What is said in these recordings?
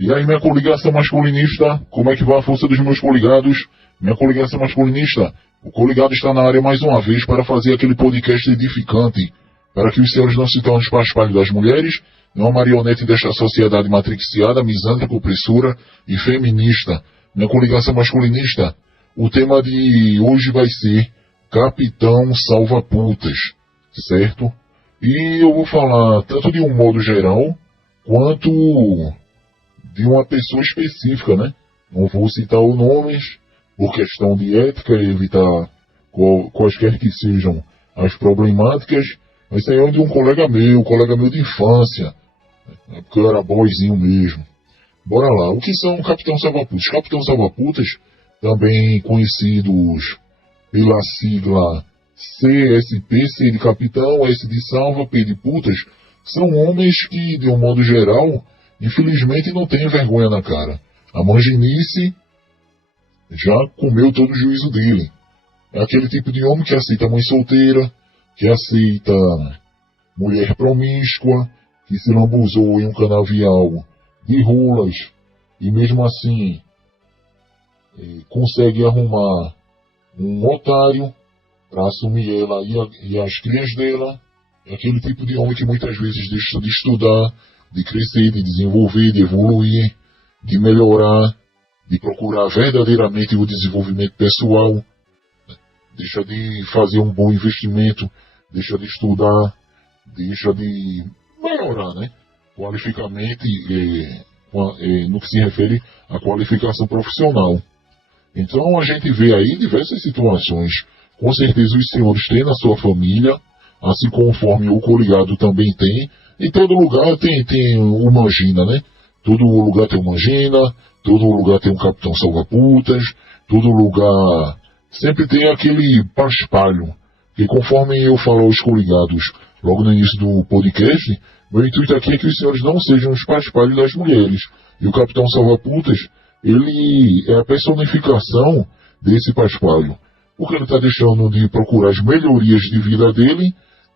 E aí, minha coligação masculinista, como é que vai a força dos meus coligados? Minha coligação masculinista, o coligado está na área mais uma vez para fazer aquele podcast edificante, para que os senhores não se tornem paspalhos das mulheres, não marionete desta sociedade matriciada, misândrica, opressora e feminista. Minha coligação masculinista, o tema de hoje vai ser Capitão Salva Putas, certo? E eu vou falar tanto de um modo geral, quanto de uma pessoa específica, né? Não vou citar os nomes, por questão de ética, evitar quaisquer que sejam as problemáticas, mas isso aí é de um colega meu de infância, porque eu era boyzinho mesmo. Bora lá, o que são Capitão Salva-Putas? Capitão Salva-Putas, também conhecidos pela sigla CSP, C de capitão, S de salva, P de putas, são homens que, de um modo geral, infelizmente não têm vergonha na cara. A manginice já comeu todo o juízo dele. É aquele tipo de homem que aceita mãe solteira, que aceita mulher promíscua, que se lambuzou em um canavial de rolas e mesmo assim consegue arrumar um otário para assumir ela e as crias dela. É aquele tipo de homem que muitas vezes deixa de estudar, de crescer, de desenvolver, de evoluir, de melhorar, de procurar verdadeiramente o desenvolvimento pessoal, deixa de fazer um bom investimento, deixa de estudar, deixa de melhorar, né? Qualificamente, no que se refere à qualificação profissional. Então a gente vê aí diversas situações. Com certeza os senhores têm na sua família, assim conforme o coligado também tem. Em todo lugar tem o Mangina, né? Todo lugar tem o Mangina, todo lugar tem um Capitão Salva-Putas, todo lugar sempre tem aquele paspalho. E conforme eu falo aos coligados logo no início do podcast, meu intuito aqui é que os senhores não sejam os paspalhos das mulheres. E o Capitão Salva-Putas, ele é a personificação desse paspalho. Porque ele está deixando de procurar as melhorias de vida dele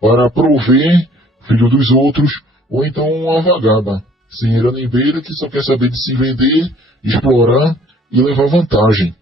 para prover filho dos outros, ou então uma vagaba, sem ira nem beira, que só quer saber de se vender, explorar e levar vantagem.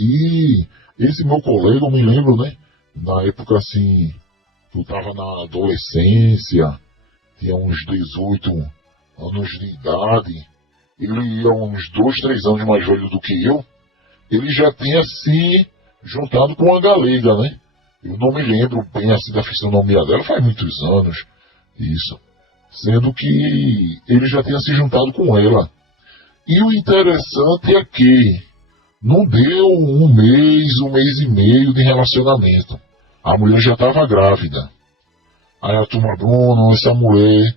E esse meu colega, eu me lembro, né, na época assim, eu estava na adolescência, tinha uns 18 anos de idade, ele era uns 2, 3 anos mais velho do que eu, ele já tinha se juntado com uma galega, né? Eu não me lembro bem assim da fisionomia dela, faz muitos anos, isso. Sendo que ele já tinha se juntado com ela. E o interessante é que não deu um mês e meio de relacionamento. A mulher já estava grávida. Aí a turma, Bruno, essa mulher,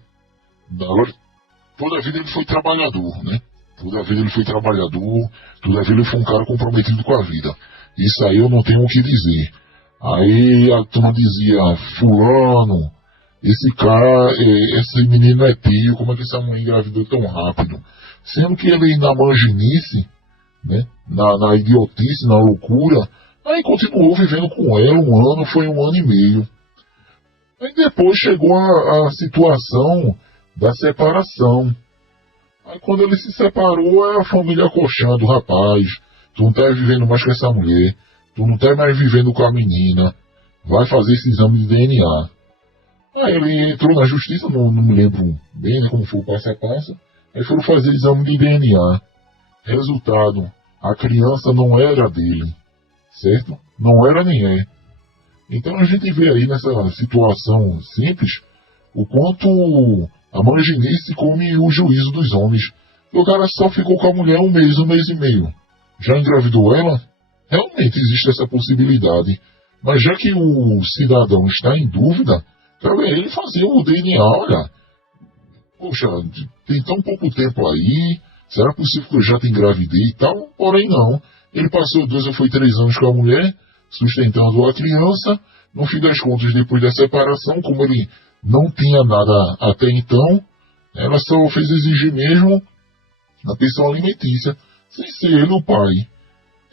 toda a vida ele foi trabalhador, né? Toda a vida ele foi trabalhador, toda a vida ele foi um cara comprometido com a vida. Isso aí eu não tenho o que dizer. Aí a turma dizia, fulano, esse menino é tio, como é que essa mulher engravidou tão rápido? Sendo que ele na manginice, né, na idiotice, na loucura, aí continuou vivendo com ela um ano, foi 1 ano e meio. Aí depois chegou a situação da separação. Aí quando ele se separou, a família coxando, rapaz, tu não tá vivendo mais com essa mulher, tu não tá mais vivendo com a menina, vai fazer esse exame de DNA. Aí ele entrou na justiça, não me lembro bem, né, como foi o passo a passo, aí foram fazer exame de DNA. Resultado, a criança não era dele, certo? Não era nem é. Então a gente vê aí nessa situação simples, o quanto a manginice come o juízo dos homens. O cara só ficou com a mulher 1 mês e meio. Já engravidou ela? Realmente existe essa possibilidade. Mas já que o cidadão está em dúvida, cabe a ele fazer o DNA, olha. Poxa, tem tão pouco tempo aí, será possível que eu já te engravidei e tal? Porém não. Ele passou 2 ou foi 3 anos com a mulher, sustentando a criança. No fim das contas, depois da separação, como ele não tinha nada até então, ela só fez exigir mesmo a pensão alimentícia, sem ser ele o pai.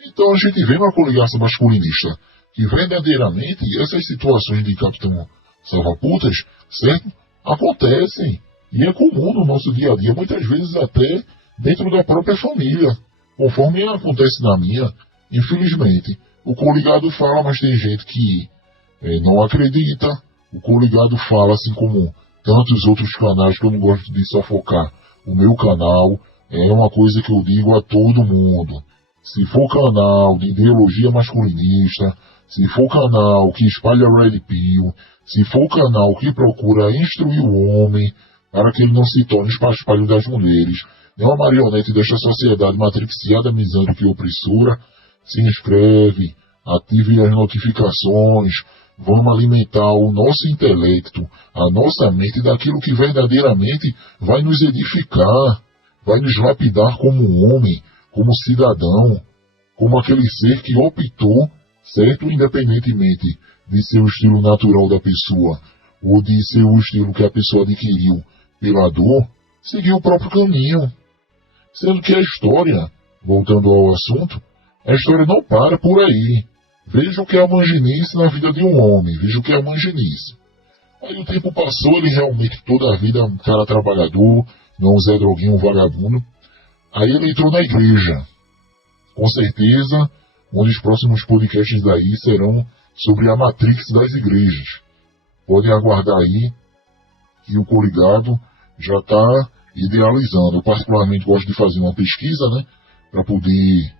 Então a gente vê uma coligação masculinista que verdadeiramente essas situações de Capitão Salva-Putas, certo? Acontecem. E é comum no nosso dia a dia, muitas vezes até dentro da própria família, conforme acontece na minha, infelizmente. O coligado fala, mas tem gente que não acredita. O coligado fala, assim como tantos outros canais que eu não gosto de sufocar. O meu canal é uma coisa que eu digo a todo mundo. Se for canal de ideologia masculinista, se for canal que espalha Red Pill, se for canal que procura instruir o homem para que ele não se torne espalho das mulheres, é uma marionete desta sociedade matriciada, misândrica e opressora, se inscreve, ative as notificações, vamos alimentar o nosso intelecto, a nossa mente daquilo que verdadeiramente vai nos edificar, vai nos lapidar como homem, como cidadão, como aquele ser que optou, certo, independentemente de ser o estilo natural da pessoa ou de ser o estilo que a pessoa adquiriu pela dor, seguir o próprio caminho. Sendo que a história, voltando ao assunto, a história não para por aí. Veja o que é a manginice na vida de um homem, veja o que é a manginice. Aí o tempo passou, ele realmente toda a vida um cara trabalhador, não um Zé Droguinho, um vagabundo. Aí ele entrou na igreja. Com certeza, um dos próximos podcasts daí serão sobre a Matrix das igrejas. Podem aguardar aí que o coligado já está idealizando. Eu particularmente gosto de fazer uma pesquisa, né, para poder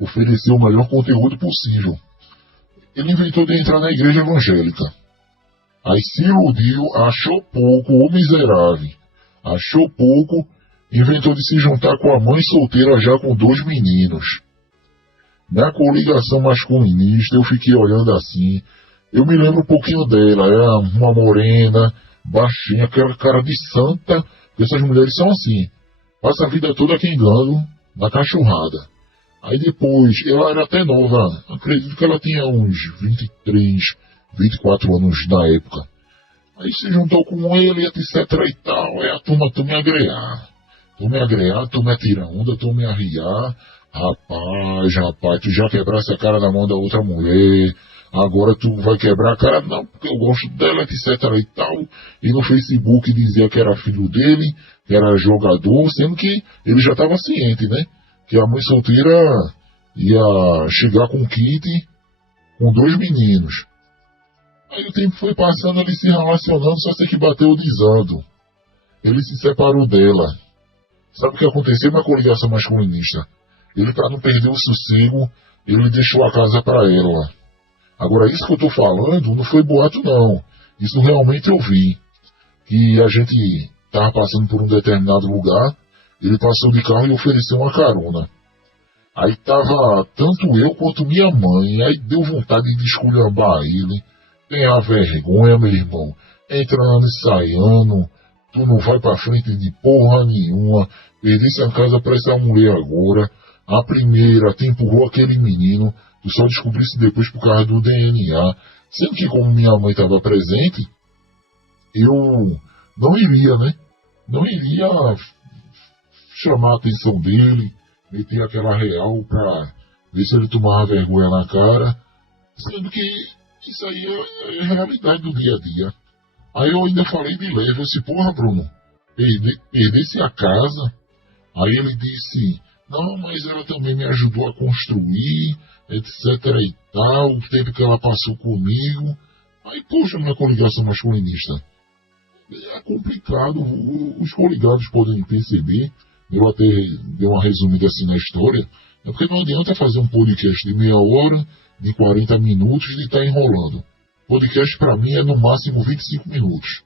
oferecer o melhor conteúdo possível. Ele inventou de entrar na igreja evangélica. Aí se iludiu, achou pouco, o miserável. Achou pouco, inventou de se juntar com a mãe solteira já com 2 meninos. Na coligação masculinista, eu fiquei olhando assim. Eu me lembro um pouquinho dela, era uma morena, baixinha, aquela cara de santa, porque essas mulheres são assim. Passa a vida toda quengando na cachorrada. Aí depois, ela era até nova, acredito que ela tinha uns 23, 24 anos na época. Aí se juntou com ele, etc e tal, aí a turma, tu me agrear, tu me atirar onda, tu me arriar. Rapaz, tu já quebrasse a cara na mão da outra mulher, agora tu vai quebrar a cara, não, porque eu gosto dela, etc e tal. E no Facebook dizia que era filho dele, que era jogador, sendo que ele já estava ciente, né? Que a mãe solteira ia chegar com um kit com 2 meninos. Aí o tempo foi passando, ele se relacionando, só sei que bateu o desando. Ele se separou dela. Sabe o que aconteceu na coligação masculinista? Ele, para não perder o sossego, ele deixou a casa para ela. Agora, isso que eu estou falando não foi boato, não. Isso realmente eu vi. Que a gente estava passando por um determinado lugar, ele passou de carro e ofereceu uma carona. Aí tava tanto eu quanto minha mãe, aí deu vontade de esculhambar ele. Tem a vergonha, meu irmão. Entrando e saindo, tu não vai pra frente de porra nenhuma. Perdesse a casa pra essa mulher agora. A primeira te empurrou aquele menino, tu só descobrisse depois por causa do DNA. Sendo que como minha mãe estava presente, eu não iria, né? Não iria chamar a atenção dele, meter aquela real pra ver se ele tomava vergonha na cara, sendo que isso aí é a realidade do dia a dia. Aí eu ainda falei de leve, eu disse, porra, Bruno, perdesse a casa. Aí ele disse, não, mas ela também me ajudou a construir, etc e tal, o tempo que ela passou comigo. Aí, poxa, minha coligação masculinista, é complicado, os coligados podem perceber. Eu até dei uma resumida assim na história, é porque não adianta fazer um podcast de meia hora, de 40 minutos e estar enrolando. Podcast para mim é no máximo 25 minutos.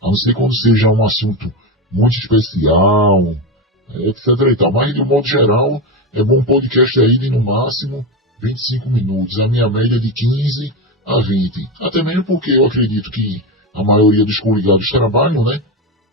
A não ser quando seja um assunto muito especial, etc e tal. Mas de um modo geral, é bom um podcast aí de no máximo 25 minutos. A minha média é de 15 a 20. Até mesmo porque eu acredito que a maioria dos coligados trabalham, né?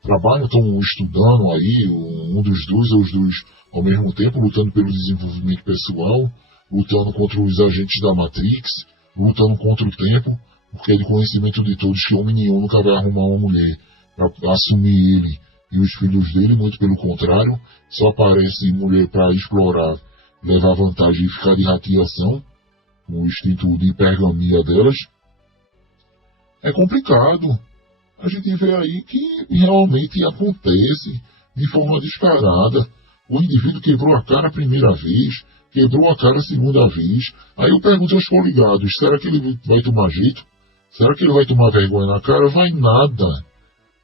Estão estudando aí, um dos dois ou os dois ao mesmo tempo, lutando pelo desenvolvimento pessoal, lutando contra os agentes da Matrix, lutando contra o tempo, porque é de conhecimento de todos que homem nenhum nunca vai arrumar uma mulher para assumir ele e os filhos dele, muito pelo contrário, só aparece mulher para explorar, levar vantagem e ficar de rateação, o instinto de hipergamia delas. É complicado. a gente vê aí que realmente acontece de forma descarada. O indivíduo quebrou a cara a primeira vez, quebrou a cara a segunda vez. Aí eu pergunto aos coligados, será que ele vai tomar jeito? Será que ele vai tomar vergonha na cara? Vai nada.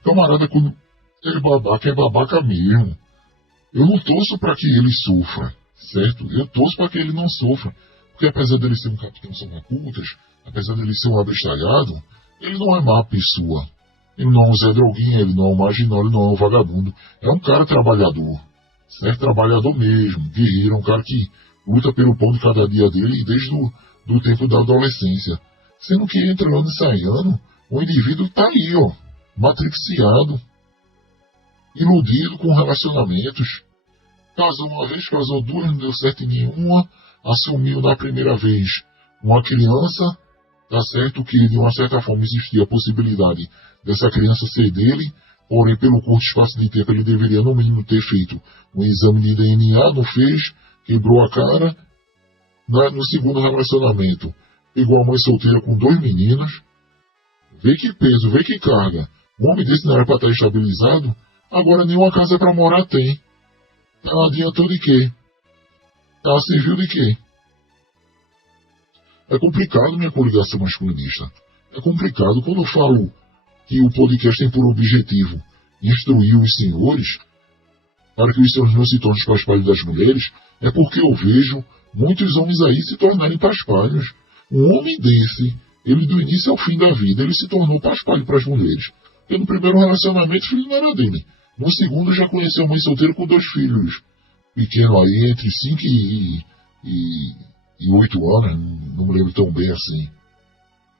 Camarada, quando é babaca mesmo. Eu não torço para que ele sofra, certo? Eu torço para que ele não sofra. Porque apesar dele ser um capitão salva-cultas, apesar dele ser um abestalhado, ele não é má pessoa. Ele não é um Zé Droguinha, ele não é um marginal, ele não é um vagabundo. É um cara trabalhador, certo? Trabalhador mesmo, guerreiro, um cara que luta pelo pão de cada dia dele desde do tempo da adolescência. Sendo que entre ano e sai ano, o indivíduo está aí, ó, matriciado, iludido com relacionamentos. Casou uma vez, casou duas, não deu certo em nenhuma, assumiu na primeira vez uma criança, tá certo que de uma certa forma existia a possibilidade dessa criança ser dele, porém pelo curto espaço de tempo ele deveria no mínimo ter feito um exame de DNA, não fez, quebrou a cara. No segundo relacionamento, pegou a mãe solteira com 2 meninos, vê que peso, vê que carga. Um homem desse não era para estar estabilizado, agora nenhuma casa para morar tem. Tá adiantou de quê? Tá serviu de quê? É complicado minha coligação masculinista. É complicado quando eu falo que o podcast tem por objetivo instruir os senhores para que os senhores não se tornem paspalhos das mulheres, é porque eu vejo muitos homens aí se tornarem paspalhos. Um homem desse, ele do início ao fim da vida, ele se tornou paspalho para as mulheres. Porque no primeiro relacionamento o filho não era dele. No segundo já conheceu uma mãe solteira com 2 filhos. Pequeno aí, entre 5 e 8 anos, não me lembro tão bem assim.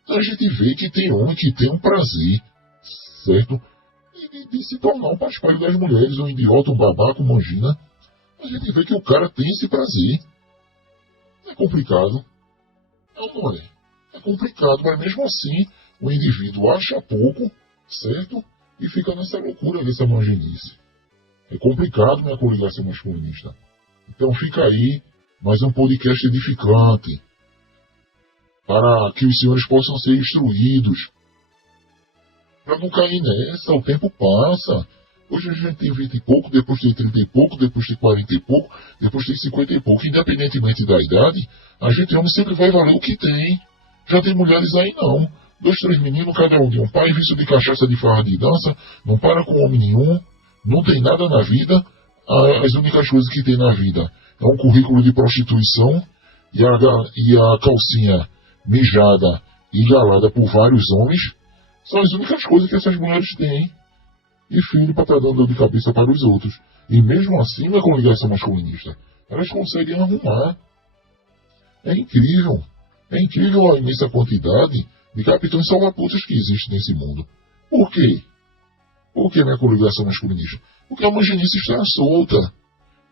Então a gente vê que tem homem que tem um prazer, certo? De se tornar um paspalho das mulheres, um idiota, um babaca, um mangina. A gente vê que o cara tem esse prazer. É complicado. Não é. É complicado, mas mesmo assim o indivíduo acha pouco, certo? E fica nessa loucura dessa manginice. É complicado minha coligação masculinista. Então fica aí mais um podcast edificante para que os senhores possam ser instruídos. Para não cair nessa, o tempo passa. Hoje a gente tem 20 e pouco, depois tem 30 e pouco, depois tem 40 e pouco, depois tem 50 e pouco. Independentemente da idade, a gente homem sempre vai valer o que tem. Já tem mulheres aí não. 2, 3 meninos, cada um de um pai, vício de cachaça, de farra, de dança, não para com homem nenhum, não tem nada na vida. As únicas coisas que tem na vida é um currículo de prostituição e a calcinha mijada e galada por vários homens. São as únicas coisas que essas mulheres têm. E filho para estar dando dor de cabeça para os outros. E mesmo assim, na coligação masculinista, elas conseguem arrumar. É incrível. É incrível a imensa quantidade de capitães salva-putas que existe nesse mundo. Por quê? Por que minha coligação masculinista? Porque a manginice está solta.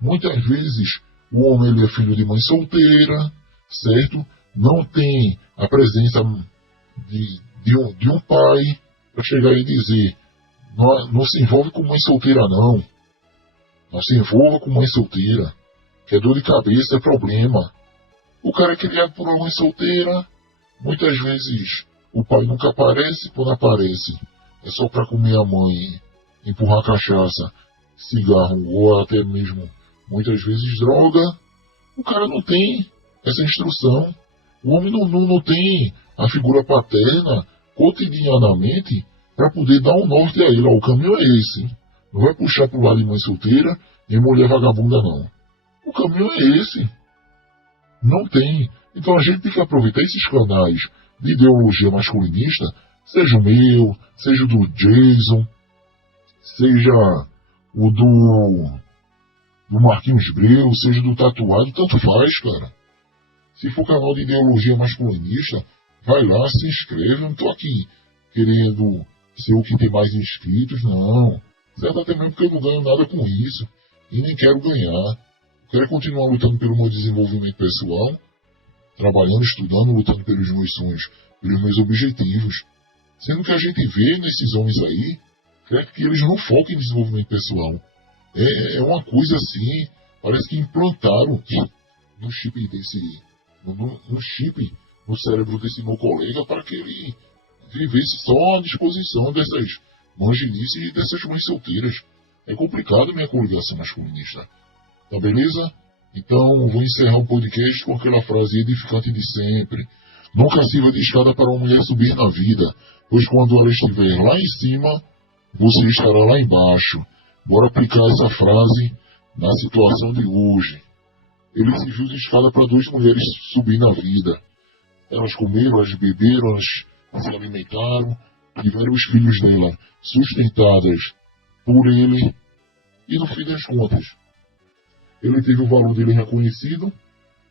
Muitas vezes o homem ele é filho de mãe solteira, certo? Não tem a presença de um pai para chegar e dizer: não se envolve com mãe solteira não. Não se envolva com mãe solteira, que é dor de cabeça, é problema. O cara é criado por uma mãe solteira, muitas vezes o pai nunca aparece, quando aparece é só para comer a mãe, empurrar cachaça, cigarro ou até mesmo muitas vezes droga. O cara não tem essa instrução. O homem não tem a figura paterna cotidianamente para poder dar um norte a ele. Ó, o caminho é esse. Não vai puxar pro lado de mãe solteira nem mulher vagabunda não. O caminho é esse. Não tem. Então a gente tem que aproveitar esses canais de ideologia masculinista, seja o meu, seja o do Jason, seja o do Marquinhos Breu, seja do Tatuado, tanto faz, cara. Se for canal de ideologia masculinista, vai lá, se inscreve. Eu não tô aqui querendo ser o que tem mais inscritos, não. Certo? Até mesmo porque eu não ganho nada com isso. E nem quero ganhar. Quero continuar lutando pelo meu desenvolvimento pessoal, trabalhando, estudando, lutando pelos meus sonhos, pelos meus objetivos. Sendo que a gente vê nesses homens aí, que eles não focam em desenvolvimento pessoal. É uma coisa assim, parece que implantaram no chip no chip no cérebro desse meu colega para que ele vivesse só à disposição manjinice dessas mães solteiras. É complicado minha coligação masculinista. Tá beleza? Então vou encerrar o podcast com aquela frase edificante de sempre. Nunca sirva de escada para uma mulher subir na vida, pois quando ela estiver lá em cima, você estará lá embaixo. Bora aplicar essa frase na situação de hoje. Ele serviu de escada para duas mulheres subir na vida. Elas comeram, elas beberam, elas se alimentaram, tiveram os filhos dela sustentadas por ele, e no fim das contas, ele teve o valor dele reconhecido,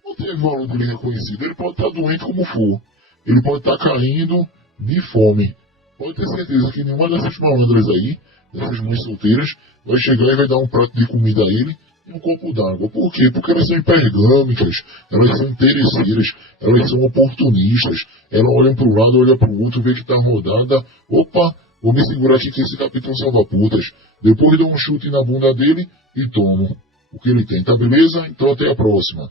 não teve o valor dele reconhecido. Ele pode estar doente como for, ele pode estar caindo de fome. Pode ter certeza que nenhuma dessas malandras aí, dessas mães solteiras, vai chegar e vai dar um prato de comida a ele e um copo d'água. Por quê? Porque elas são hipergâmicas, elas são interesseiras, elas são oportunistas. Elas olham para um lado, olham para o outro, vê que está rodada. Opa, vou me segurar aqui que esse capitão salva-putas. Depois dou um chute na bunda dele e tomo o que ele tem. Tá beleza? Então até a próxima.